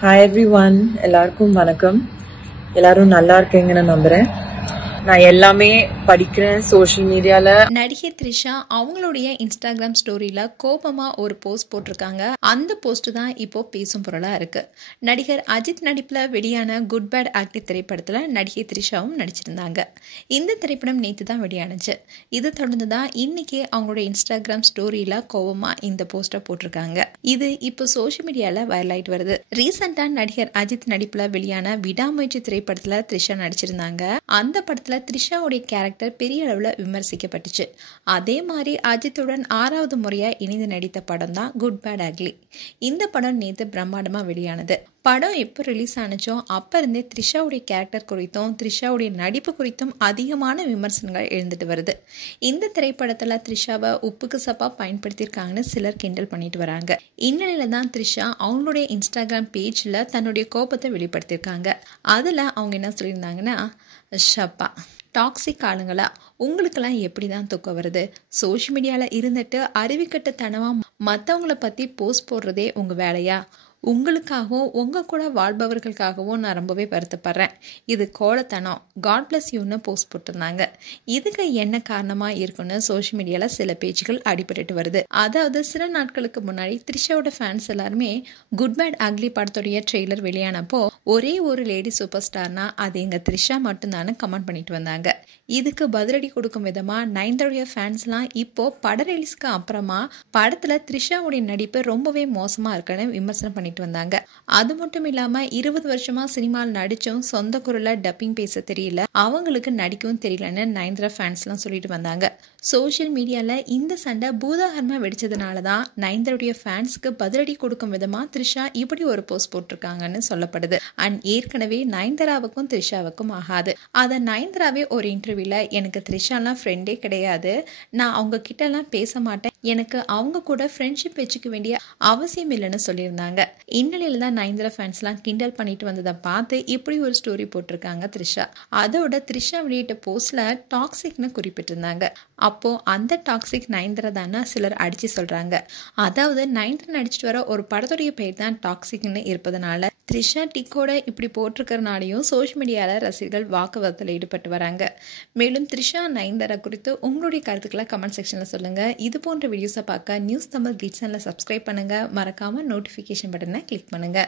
Hi everyone, எல்லாருக்கும் வணக்கம். எல்லாரும் நல்லா இருக்கீங்கன்னு நம்புறேன். நான் எல்லாமே படிக்கிறேன் சோஷியல் மீடியால. நடிகை த்ரிஷா அவங்களுடைய இன்ஸ்டாகிராம் ஸ்டோரியில கோபமா ஒரு போஸ்ட் போட்டிருக்காங்க. அந்த போஸ்ட் தான் இப்போ பேசும் பொருளா இருக்கு. நடிகர் அஜித் நடிப்புல வெளியான குட் பேட் ஆக்டி திரைப்படத்துல நடிகை த்ரிஷாவும் நடிச்சிருந்தாங்க. இந்த திரைப்படம் நேற்று தான் வெளியானுச்சு. இதை தொடர்ந்து தான் இன்னைக்கு அவங்களுடைய இன்ஸ்டாகிராம் ஸ்டோரியில கோபமா இந்த போஸ்டை போட்டிருக்காங்க. இது இப்போ சோஷியல் மீடியால வைரல் ஆயிட்டு வருது. ரீசெண்டா நடிகர் அஜித் நடிப்புல வெளியான விடாமுயற்சி திரைப்படத்துல த்ரிஷா நடிச்சிருந்தாங்க. அந்த படத்துல த்ரிஷாவுடைய கேரக்டர் பெரிய அளவுல விமர்சிக்கப்பட்டுச்சு. அதே மாதிரி அஜித்துடன் 6வது முறையா இணைந்து நடித்த படம் தான் குட் பேட் அக்லி. இந்த படம் நேற்று பிரம்மாண்டமா வெளியானது. படம் எப்போ ரிலீஸ் ஆனிச்சோ அப்ப இருந்தே த்ரிஷாவுடைய கேரக்டர் குறித்தும் த்ரிஷாவுடைய நடிப்பு குறித்தும் அதிகமான விமர்சனங்கள் எழுந்துட்டு வருது. இந்த திரைப்படத்துல த்ரிஷாவை உப்புக்கு சப்பா பயன்படுத்தியிருக்காங்கன்னு சிலர் கிண்டல் பண்ணிட்டு வராங்க. இந்நிலையில தான் த்ரிஷா அவங்களுடைய இன்ஸ்டாகிராம் பேஜ்ல தன்னுடைய கோபத்தை வெளிப்படுத்தியிருக்காங்க. அதுல அவங்க என்ன சொல்லியிருந்தாங்கன்னா, ஷப்பா டாக்ஸிக் ஆளுங்களா, உங்களுக்கெல்லாம் எப்படி தான் தூக்கம் வருது? சோஷியல் மீடியாவில் இருந்துட்டு அறிவிக்கட்டத்தனமாக மற்றவங்கள பற்றி போஸ்ட் போடுறதே உங்கள் வேலையா? உங்களுக்காகவும் உங்கள் கூட வாழ்பவர்களுக்காகவும் நான் ரொம்பவே வருத்தப்படுறேன். இது கோலத்தனம். காட் பிளஸ் யூன்னு போஸ்ட் போட்டிருந்தாங்க. இதுக்கு என்ன காரணமாக இருக்குன்னு சோஷியல் மீடியாவில் சில பேச்சுகள் அடிபட்டு வருது. அதாவது சில நாட்களுக்கு முன்னாடி த்ரிஷாவோட ஃபேன்ஸ் எல்லாருமே குட் பேட் அக்லி படத்துடைய ட்ரெய்லர் வெளியானப்போ ஒரே ஒரு லேடி சூப்பர் ஸ்டார்னா அது எங்கள் த்ரிஷா மட்டும்தானு கமெண்ட் பண்ணிட்டு வந்தாங்க. இதுக்கு பதிலடி கொடுக்கும் விதமா நயன்தாராவுடைய ஃபேன்ஸ்லாம் இப்போ பட ரிலீஸ்க்கு அப்புறமா படத்துல த்ரிஷாவுடைய நடிப்பு ரொம்பவே மோசமா இருக்குன்னு விமர்சனம் பண்ணிட்டு வந்தாங்க. அது மட்டும் இல்லாம 20 வருஷமா சினிமாவில் நடிச்சும் சொந்த குரல்ல டப்பிங் பேச தெரியல, அவங்களுக்கு நடிக்கவும் தெரியலன்னு நயன்தாரா ஃபேன்ஸ் எல்லாம் சொல்லிட்டு வந்தாங்க. சோஷியல் மீடியால இந்த சண்டை பூதாகரமா வெடிச்சதுனாலதான் நயன்தாராவுடைய ஃபேன்ஸ்க்கு பதிலடி கொடுக்கும் விதமா த்ரிஷா இப்படி ஒரு போஸ்ட் போட்டிருக்காங்கன்னு சொல்லப்படுது. அண்ட் ஏற்கனவே நயன்தாராவுக்கும் த்ரிஷாவுக்கும் ஆகாது. அத நயன்தாராவே ஒரு இன்டர்வியூல, எனக்கு த்ரிஷாலாம் ஃப்ரெண்டே கிடையாது, நான் அவங்க கிட்ட எல்லாம் பேச மாட்டேன், எனக்கு அவங்க கூட ஃப்ரெண்ட்ஷிப் வச்சுக்க வேண்டிய அவசியம் இல்லைன்னு சொல்லியிருந்தாங்க. இந்நிலையில தான் நயன்தாரா ஃபேன்ஸ் எல்லாம் கிண்டல் பண்ணிட்டு வந்ததை பார்த்து இப்படி ஒரு ஸ்டோரி போட்டிருக்காங்க த்ரிஷா. அதோட த்ரிஷா வெளியிட்ட போஸ்ட்ல டாக்ஸிக்னு குறிப்பிட்டிருந்தாங்க. அப்போ அந்த டாக்ஸிக் நயன்தாரா தானே சிலர் அடிச்சு சொல்றாங்க. அதாவது நயன்தாரா நடிச்சிட்டு வர ஒரு படத்துடைய பெயர் தான் டாக்ஸிக்னு இருப்பதனால த்ரிஷா டிக்கோட இப்படி போட்டிருக்கிறனாலையும் சோஷியல் மீடியால ரசிகர்கள் வாக்குவாதத்தில் ஈடுபட்டு வராங்க. மேலும் த்ரிஷா நயன்தாரா குறித்து உங்களுடைய கருத்துக்களை கமெண்ட் செக்ஷன்ல சொல்லுங்க. இது போன்ற வீடியோஸை பார்க்க நியூஸ் தமிழ் கிட்ஸ் சேனலை சப்ஸ்கிரைப் பண்ணுங்க. மறக்காம நோட்டிஃபிகேஷன் பட்டனை கிளிக் பண்ணுங்க.